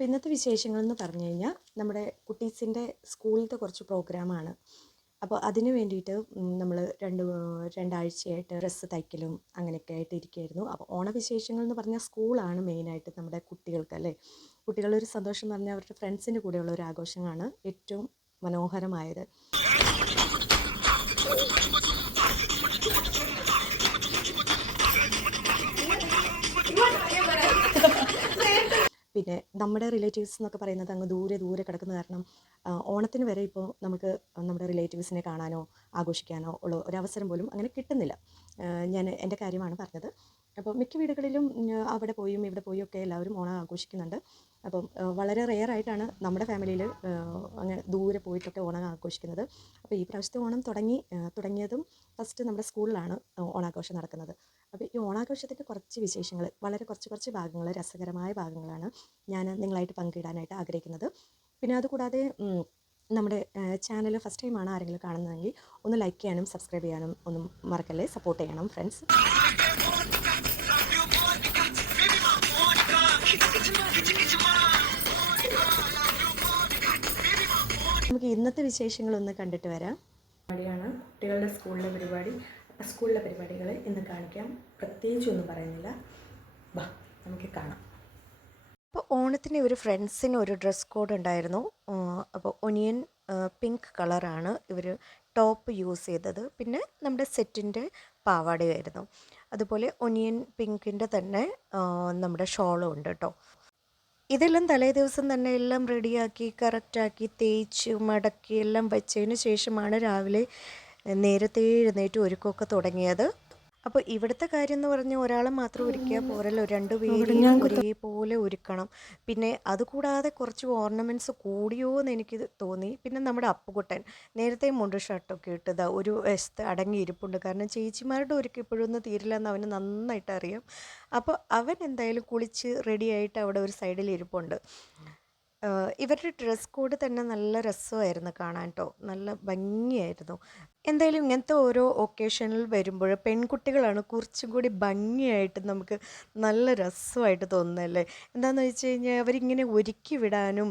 അപ്പോൾ ഇന്നത്തെ വിശേഷങ്ങളെന്ന് പറഞ്ഞു കഴിഞ്ഞാൽ നമ്മുടെ കുട്ടീസിൻ്റെ സ്കൂളിലത്തെ കുറച്ച് പ്രോഗ്രാമാണ്. അപ്പോൾ അതിന് വേണ്ടിയിട്ട് നമ്മൾ രണ്ടാഴ്ചയായിട്ട് ഡ്രസ്സ് തയ്ക്കലും അങ്ങനെയൊക്കെ ആയിട്ട് ഇരിക്കുകയായിരുന്നു. അപ്പോൾ ഓണവിശേഷങ്ങൾ എന്ന് പറഞ്ഞാൽ സ്കൂളാണ് മെയിനായിട്ട് നമ്മുടെ കുട്ടികൾക്ക് അല്ലേ. കുട്ടികളുടെ ഒരു സന്തോഷം എന്ന് പറഞ്ഞാൽ അവരുടെ ഫ്രണ്ട്സിൻ്റെ കൂടെയുള്ള ഒരു ആഘോഷമാണ് ഏറ്റവും മനോഹരമായത്. പിന്നെ നമ്മുടെ റിലേറ്റീവ്സ് എന്നൊക്കെ പറയുന്നത് അങ്ങ് ദൂരെ ദൂരെ കിടക്കുന്ന കാരണം ഓണത്തിന് വരെ ഇപ്പോൾ നമുക്ക് നമ്മുടെ റിലേറ്റീവ്സിനെ കാണാനോ ആഘോഷിക്കാനോ ഉള്ള ഒരവസരം പോലും അങ്ങനെ കിട്ടുന്നില്ല. ഞാൻ എൻ്റെ കാര്യമാണ് പറഞ്ഞത്. അപ്പോൾ മിക്ക വീടുകളിലും അവിടെ പോയും ഇവിടെ പോയും ഒക്കെ എല്ലാവരും ഓണം ആഘോഷിക്കുന്നുണ്ട്. അപ്പം വളരെ റെയറായിട്ടാണ് നമ്മുടെ ഫാമിലിയിൽ അങ്ങനെ ദൂരെ പോയിട്ടൊക്കെ ഓണം ആഘോഷിക്കുന്നത്. അപ്പോൾ ഈ പ്രാവശ്യത്തെ ഓണം തുടങ്ങിയതും ഫസ്റ്റ് നമ്മുടെ സ്കൂളിലാണ് ഓണാഘോഷം നടക്കുന്നത്. അപ്പോൾ ഈ ഓണാഘോഷത്തിൻ്റെ കുറച്ച് വിശേഷങ്ങൾ, വളരെ കുറച്ച് ഭാഗങ്ങൾ, രസകരമായ ഭാഗങ്ങളാണ് ഞാൻ നിങ്ങളായിട്ട് പങ്കിടാനായിട്ട് ആഗ്രഹിക്കുന്നത്. പിന്നെ അതുകൂടാതെ നമ്മുടെ ചാനൽ ഫസ്റ്റ് ടൈമാണ് ആരെങ്കിലും കാണുന്നതെങ്കിൽ ഒന്ന് ലൈക്ക് ചെയ്യാനും സബ്സ്ക്രൈബ് ചെയ്യാനും ഒന്നും മറക്കല്ലേ. സപ്പോർട്ട് ചെയ്യണം ഫ്രണ്ട്സ്. നമുക്ക് ഇന്നത്തെ വിശേഷങ്ങളൊന്ന് കണ്ടിട്ട് വരാം. പരിപാടിയാണ് കുട്ടികളുടെ സ്കൂളിലെ പരിപാടി. സ്കൂളിലെ പരിപാടികൾ ഇന്ന് കാണിക്കാം. പ്രത്യേകിച്ചൊന്നും പറയുന്നില്ല, വാ നമുക്ക് കാണാം. അപ്പോൾ ഓണത്തിന് ഒരു ഫ്രണ്ട്സിന് ഒരു ഡ്രസ് കോഡ് ഉണ്ടായിരുന്നു. അപ്പോൾ ഒനിയൻ പിങ്ക് കളറാണ് ഇവർ ടോപ്പ് യൂസ് ചെയ്തത്. പിന്നെ നമ്മുടെ സെറ്റിൻ്റെ പാവാടയായിരുന്നു. അതുപോലെ ഒനിയൻ പിങ്കിൻ്റെ തന്നെ നമ്മുടെ ഷോളും ഉണ്ട് കേട്ടോ. ഇതെല്ലാം തലേ ദിവസം തന്നെ എല്ലാം റെഡിയാക്കി കറക്റ്റാക്കി തേച്ച് മടക്കി എല്ലാം വെച്ചതിന് ശേഷമാണ് രാവിലെ നേരത്തെ എഴുന്നേറ്റ് ഒരുക്കമൊക്കെ തുടങ്ങിയത്. അപ്പോൾ ഇവിടുത്തെ കാര്യം എന്ന് പറഞ്ഞാൽ ഒരാളെ മാത്രം ഒരുക്കിയാൽ പോരല്ലോ, രണ്ടുപേരും ഒരേപോലെ ഒരുക്കണം. പിന്നെ അതുകൂടാതെ കുറച്ച് ഓർണമെൻറ്റ്സ് കൂടിയോ എന്ന് എനിക്ക് തോന്നി. പിന്നെ നമ്മുടെ അപ്പുകുട്ടൻ നേരത്തെ മുണ്ട് ഷർട്ടൊക്കെ ഇട്ടത് ഒരു വശത്ത് അടങ്ങിയിരിപ്പുണ്ട്. കാരണം ചേച്ചിമാരുടെ ഒരുക്കം ഇപ്പോഴൊന്നും തീരില്ല എന്ന് അവന് നന്നായിട്ട് അറിയാം. അപ്പോൾ അവൻ എന്തായാലും കുളിച്ച് റെഡിയായിട്ട് അവിടെ ഒരു സൈഡിൽ ഇരിപ്പുണ്ട്. ഇവരുടെ ഡ്രസ് കോഡ് തന്നെ നല്ല രസമായിരുന്നു കാണാൻ കേട്ടോ, നല്ല ഭംഗിയായിരുന്നു. എന്തായാലും ഇങ്ങനത്തെ ഓരോ ഒക്കേഷനിൽ വരുമ്പോൾ പെൺകുട്ടികളാണ് കുറച്ചും കൂടി ഭംഗിയായിട്ട് നമുക്ക് നല്ല രസമായിട്ട് തോന്നുന്നതല്ലേ. എന്താണെന്ന് വെച്ച് കഴിഞ്ഞാൽ അവരിങ്ങനെ ഒരുക്കി വിടാനും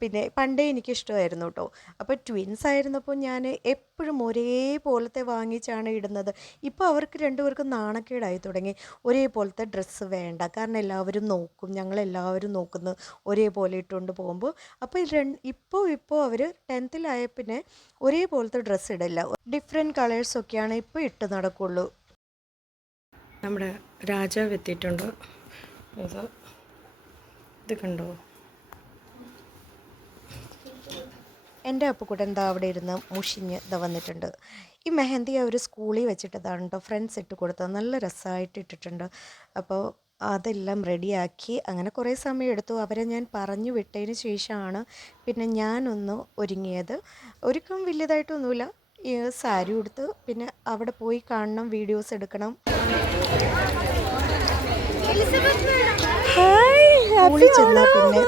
പിന്നെ പണ്ടേ എനിക്കിഷ്ടമായിരുന്നു കേട്ടോ. അപ്പോൾ ട്വിൻസ് ആയിരുന്നപ്പോൾ ഞാൻ എപ്പോഴും ഒരേപോലത്തെ വാങ്ങിച്ചാണ് ഇടുന്നത്. ഇപ്പോൾ അവർക്ക് രണ്ടുപേർക്കും നാണക്കേടായി തുടങ്ങി. ഒരേപോലത്തെ ഡ്രസ്സ് വേണ്ട, കാരണം എല്ലാവരും നോക്കും, ഞങ്ങളെല്ലാവരും നോക്കുന്നു ഒരേപോലെ ഇട്ടുകൊണ്ട് പോകുമ്പോൾ. അപ്പോൾ ഇപ്പോൾ അവർ 10th പിന്നെ ഒരേപോലത്തെ ഡ്രസ്സ് ഇടില്ല, ഡിഫറെൻറ്റ് കളേഴ്സൊക്കെയാണ് ഇപ്പോൾ ഇട്ട് നടക്കുള്ളൂ. നമ്മുടെ രാജാവ് എത്തിയിട്ടുണ്ട്. ഇത് കണ്ടോ, എൻ്റെ അപ്പുക്കുട്ടൻ എന്താ അവിടെ ഇരുന്ന് മുഷിഞ്ഞ് വന്നിട്ടുണ്ട്. ഈ മെഹന്തി അവർ സ്കൂളിൽ വെച്ചിട്ടതാണ് കേട്ടോ ഫ്രണ്ട്സ് ഇട്ട് കൊടുത്തത്. നല്ല രസമായിട്ട് ഇട്ടിട്ടുണ്ട്. അപ്പോൾ അതെല്ലാം റെഡിയാക്കി അങ്ങനെ കുറേ സമയം എടുത്തു. അവരെ ഞാൻ പറഞ്ഞു വിട്ടതിന് ശേഷമാണ് പിന്നെ ഞാനൊന്ന് ഒരുങ്ങിയത്. ഒരുക്കം വലിയതായിട്ടൊന്നുമില്ല, സാരി ഉടുത്ത് പിന്നെ അവിടെ പോയി കാണണം, വീഡിയോസ് എടുക്കണം. സ്കൂളിൽ ചെന്നാൽ പിന്നെ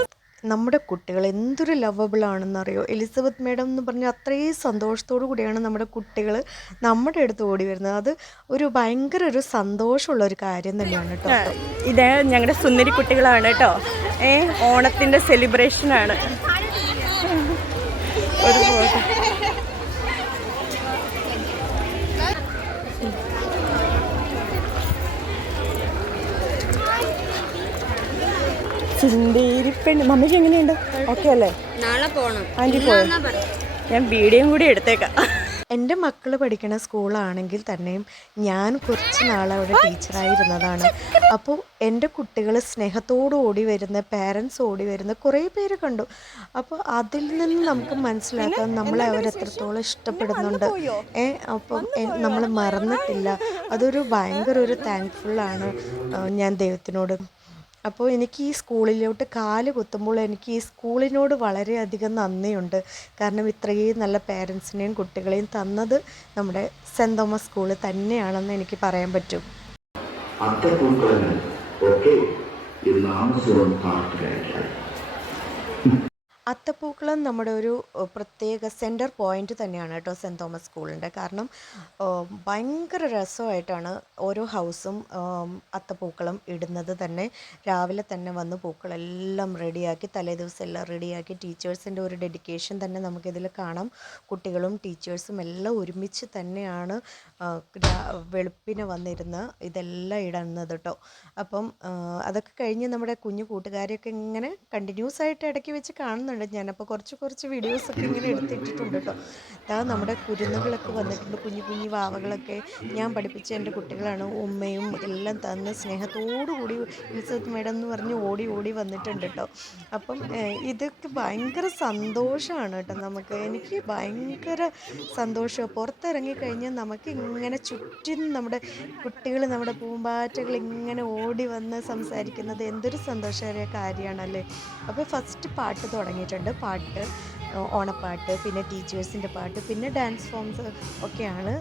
നമ്മുടെ കുട്ടികൾ എന്തൊരു ലവബിളാണെന്നറിയോ. എലിസബത്ത് മേഡം എന്ന് പറഞ്ഞാൽ അത്രയും സന്തോഷത്തോടു കൂടിയാണ് നമ്മുടെ കുട്ടികൾ നമ്മുടെ അടുത്ത് ഓടി വരുന്നത്. അത് ഒരു ഭയങ്കര ഒരു സന്തോഷമുള്ള ഒരു കാര്യം തന്നെയാണ് കേട്ടോ. ഇത് ഞങ്ങളുടെ സുന്ദരി കുട്ടികളാണ് കേട്ടോ. ഓണത്തിൻ്റെ സെലിബ്രേഷനാണ്. ഒരു ചിന്തേരിപ്പെണ്ണ്. മമ്മിക്ക് എങ്ങനെയുണ്ട്? ഓക്കെ അല്ലേ? നാളെ പോകണം. ആൻറ്റി പോയോ? ഞാൻ വീഡിയോയും കൂടി എടുത്തേക്കാം. എൻ്റെ മക്കൾ പഠിക്കുന്ന സ്കൂളാണെങ്കിൽ തന്നെയും ഞാൻ കുറച്ച് നാൾ അവിടെ ടീച്ചറായിരുന്നതാണ്. അപ്പോൾ എൻ്റെ കുട്ടികൾ സ്നേഹത്തോട് ഓടി വരുന്ന, പേരൻസ് ഓടി വരുന്ന കുറേ പേര് കണ്ടു. അപ്പോൾ അതിൽ നിന്ന് നമുക്ക് മനസ്സിലാക്കാം നമ്മളെ അവരെത്രത്തോളം ഇഷ്ടപ്പെടുന്നുണ്ട്. അപ്പം നമ്മൾ മറന്നിട്ടില്ല. അതൊരു ഭയങ്കര ഒരു താങ്ക്ഫുള്ളാണ് ഞാൻ ദൈവത്തിനോട്. അപ്പോൾ എനിക്ക് ഈ സ്കൂളിലോട്ട് കാല് കുത്തുമ്പോൾ എനിക്ക് ഈ സ്കൂളിനോട് വളരെയധികം നന്ദിയുണ്ട്. കാരണം ഇത്രയും നല്ല പേരൻസിനെയും കുട്ടികളെയും തന്നത് നമ്മുടെ സെൻറ് തോമസ് സ്കൂൾ തന്നെയാണെന്ന് എനിക്ക് പറയാൻ പറ്റും. അത്തപ്പൂക്കളം നമ്മുടെ ഒരു പ്രത്യേക സെൻറ്റർ പോയിൻ്റ് തന്നെയാണ് കേട്ടോ സെൻറ്റ് തോമസ് സ്കൂളിൻ്റെ. കാരണം ഭയങ്കര രസമായിട്ടാണ് ഓരോ ഹൗസും അത്തപ്പൂക്കളം ഇടുന്നത് തന്നെ. രാവിലെ തന്നെ വന്ന് പൂക്കളെല്ലാം റെഡിയാക്കി തലേദിവസം എല്ലാം റെഡിയാക്കി ടീച്ചേഴ്സിൻ്റെ ഒരു ഡെഡിക്കേഷൻ തന്നെ നമുക്കിതിൽ കാണാം. കുട്ടികളും ടീച്ചേഴ്സും എല്ലാം ഒരുമിച്ച് തന്നെയാണ് വെളുപ്പിനെ വന്നിരുന്ന് ഇതെല്ലാം ഇടുന്നത് കേട്ടോ. അപ്പം അതൊക്കെ കഴിഞ്ഞ് നമ്മുടെ കുഞ്ഞു കൂട്ടുകാരെയൊക്കെ ഇങ്ങനെ കണ്ടിന്യൂസ് ആയിട്ട് ഇടയ്ക്ക് വെച്ച് കാണുന്നുണ്ട് ഞാനപ്പോൾ കുറച്ച് വീഡിയോസൊക്കെ ഇങ്ങനെ എടുത്തിട്ടിട്ടുണ്ട് കേട്ടോ. അതാ നമ്മുടെ കുരുന്നുകളൊക്കെ വന്നിട്ടുണ്ട്, കുഞ്ഞു കുഞ്ഞു വാവകളൊക്കെ ഞാൻ പഠിപ്പിച്ച എൻ്റെ കുട്ടികളാണ്. ഉമ്മയും എല്ലാം തന്ന് സ്നേഹത്തോടു കൂടി എലിസബത്ത് മേഡം എന്ന് പറഞ്ഞ് ഓടി ഓടി വന്നിട്ടുണ്ട് കേട്ടോ. അപ്പം ഇതൊക്കെ ഭയങ്കര സന്തോഷമാണ് കേട്ടോ നമുക്ക്. എനിക്ക് ഭയങ്കര സന്തോഷമാണ്. പുറത്തിറങ്ങിക്കഴിഞ്ഞാൽ നമുക്ക് ഇങ്ങനെ ചുറ്റും നമ്മുടെ കുട്ടികൾ, നമ്മുടെ പൂമ്പാറ്റകൾ ഇങ്ങനെ ഓടി വന്ന് സംസാരിക്കുന്നത് എന്തൊരു സന്തോഷകരമായ കാര്യമാണല്ലേ. അപ്പോൾ ഫസ്റ്റ് പാട്ട് തുടങ്ങിയിട്ടുണ്ട്. പാട്ട് ഓണപ്പാട്ട്, പിന്നെ ടീച്ചേഴ്സിൻ്റെ പാട്ട്, പിന്നെ ഡാൻസ് ഫോംസ് ഒക്കെയാണ്.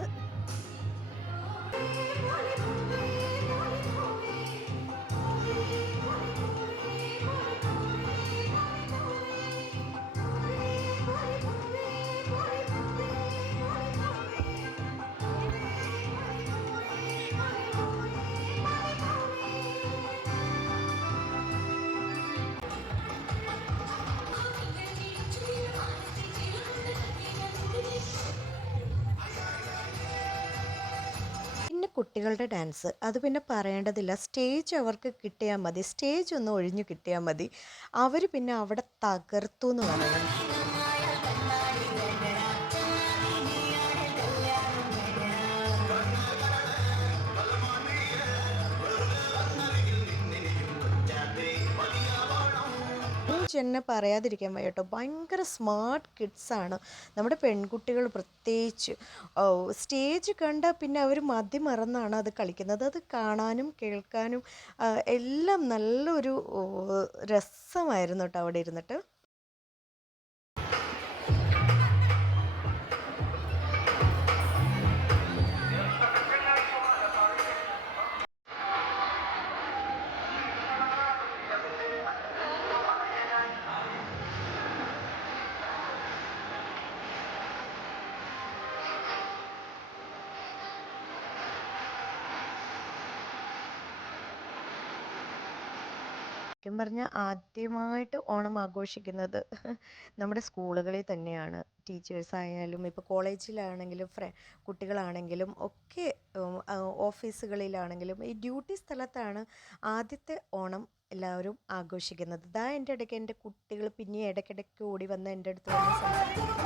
കുട്ടികളുടെ ഡാൻസ് അത് പിന്നെ പറയേണ്ടതില്ല. സ്റ്റേജ് അവർക്ക് കിട്ടിയാൽ മതി, സ്റ്റേജ് ഒന്ന് ഒഴിഞ്ഞു കിട്ടിയാൽ മതി, അവർ പിന്നെ അവിടെ തകർത്തു എന്ന് പറയണം. എന്നെ പറയാതിരിക്കാൻ വയ്യ കേട്ടോ. ഭയങ്കര സ്മാർട്ട് കിഡ്സാണ് നമ്മുടെ പെൺകുട്ടികൾ പ്രത്യേകിച്ച്. സ്റ്റേജ് കണ്ടാൽ പിന്നെ അവർ മതിമറന്നാണ് അത് കളിക്കുന്നത്. അത് കാണാനും കേൾക്കാനും എല്ലാം നല്ലൊരു രസമായിരുന്നു കേട്ടോ അവിടെ ഇരുന്നിട്ട്. ശരിക്കും പറഞ്ഞാൽ ആദ്യമായിട്ട് ഓണം ആഘോഷിക്കുന്നത് നമ്മുടെ സ്കൂളുകളിൽ തന്നെയാണ്. ടീച്ചേഴ്സായാലും ഇപ്പോൾ കോളേജിലാണെങ്കിലും കുട്ടികളാണെങ്കിലും ഒക്കെ ഓഫീസുകളിലാണെങ്കിലും ഈ ഡ്യൂട്ടി സ്ഥലത്താണ് ആദ്യത്തെ ഓണം എല്ലാവരും ആഘോഷിക്കുന്നത്. ഇതാ എൻ്റെ ഇടയ്ക്ക് എൻ്റെ കുട്ടികൾ പിന്നെ ഇടയ്ക്കിടയ്ക്ക് ഓടി വന്ന് എൻ്റെ അടുത്ത് വന്ന് സംസാരിക്കും.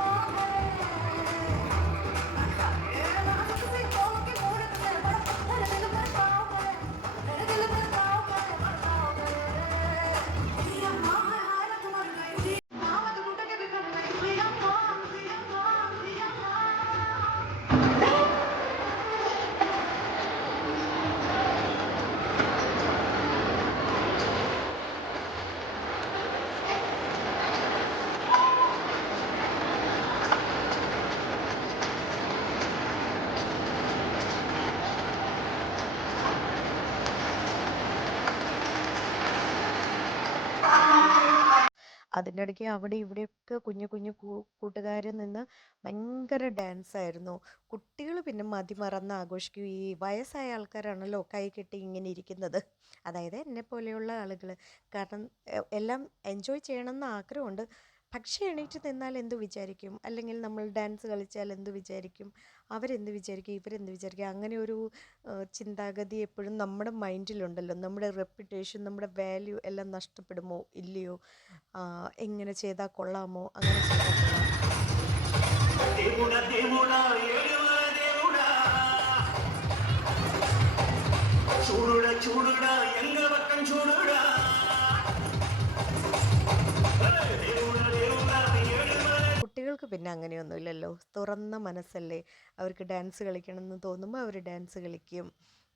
അതിൻ്റെ ഇടയ്ക്ക് അവിടെ ഇവിടെയൊക്കെ കുഞ്ഞു കുഞ്ഞു കൂട്ടുകാരിൽ നിന്ന് ഭയങ്കര ഡാൻസായിരുന്നു. കുട്ടികൾ പിന്നെ മതിമറന്ന് ആഘോഷിക്കും. ഈ വയസ്സായ ആൾക്കാരാണല്ലോ കൈ കെട്ടി ഇങ്ങനെ ഇരിക്കുന്നത്, അതായത് എന്നെ പോലെയുള്ള ആളുകൾ. കാരണം എല്ലാം എൻജോയ് ചെയ്യണമെന്ന് ആഗ്രഹമുണ്ട്, പക്ഷേ എണീറ്റ് നിന്നാൽ എന്ത് വിചാരിക്കും, അല്ലെങ്കിൽ നമ്മൾ ഡാൻസ് കളിച്ചാൽ എന്ത് വിചാരിക്കും, അവരെന്ത് വിചാരിക്കും, ഇവരെന്ത് വിചാരിക്കും, അങ്ങനെ ഒരു ചിന്താഗതി എപ്പോഴും നമ്മുടെ മൈൻഡിലുണ്ടല്ലോ. നമ്മുടെ റെപ്യൂട്ടേഷൻ, നമ്മുടെ വാല്യൂ എല്ലാം നഷ്ടപ്പെടുമോ ഇല്ലയോ, എങ്ങനെ ചെയ്താൽ കൊള്ളാമോ, അങ്ങനെ ചെയ്താൽ കുട്ടികൾക്ക് പിന്നെ അങ്ങനെയൊന്നുമില്ലല്ലോ. തുറന്ന മനസ്സല്ലേ. അവർക്ക് ഡാൻസ് കളിക്കണം എന്ന് തോന്നുമ്പോൾ അവർ ഡാൻസ് കളിക്കും,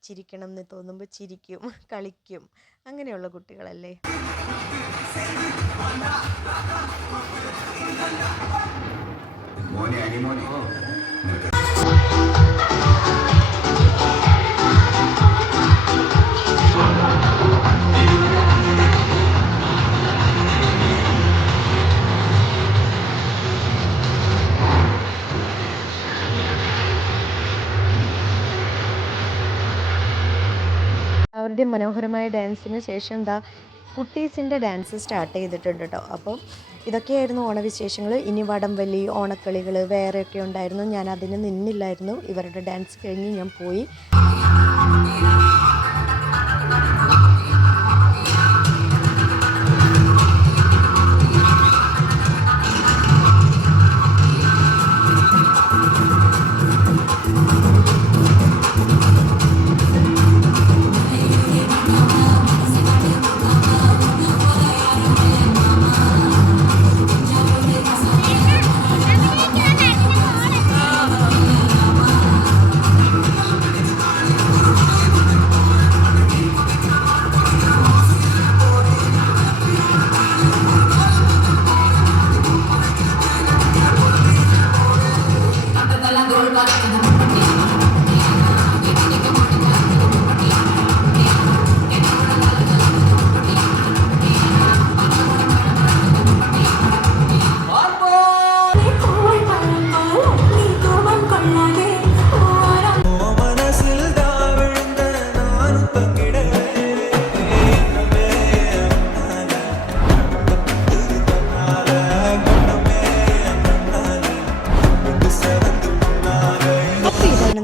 ചിരിക്കണം എന്ന് തോന്നുമ്പോൾ ചിരിക്കും, കളിക്കും. അങ്ങനെയുള്ള കുട്ടികളല്ലേ. എല്ലാവരുടെയും മനോഹരമായ ഡാൻസിന് ശേഷം എന്താ കുട്ടീസിൻ്റെ ഡാൻസ് സ്റ്റാർട്ട് ചെയ്തിട്ടുണ്ട് കേട്ടോ. അപ്പോൾ ഇതൊക്കെയായിരുന്നു ഓണവിശേഷങ്ങൾ. ഇനി വടംവലി, ഓണക്കളികൾ വേറെയൊക്കെ ഉണ്ടായിരുന്നു. ഞാൻ അതിന് നിന്നില്ലായിരുന്നു. ഇവരുടെ ഡാൻസ് കഴിഞ്ഞ് ഞാൻ പോയി.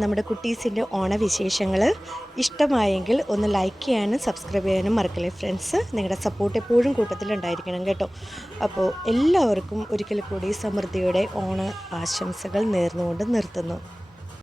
നമ്മുടെ കുട്ടീസിൻ്റെ ഓണവിശേഷങ്ങൾ ഇഷ്ടമായെങ്കിൽ ഒന്ന് ലൈക്ക് ചെയ്യാനും സബ്സ്ക്രൈബ് ചെയ്യാനും മറക്കല്ലേ ഫ്രണ്ട്സ്. നിങ്ങളുടെ സപ്പോർട്ട് എപ്പോഴും കൂട്ടത്തിലുണ്ടായിരിക്കണം കേട്ടോ. അപ്പോൾ എല്ലാവർക്കും ഒരിക്കൽ കൂടി സമൃദ്ധിയുടെ ഓണ ആശംസകൾ നേർന്നുകൊണ്ട് നിർത്തുന്നു.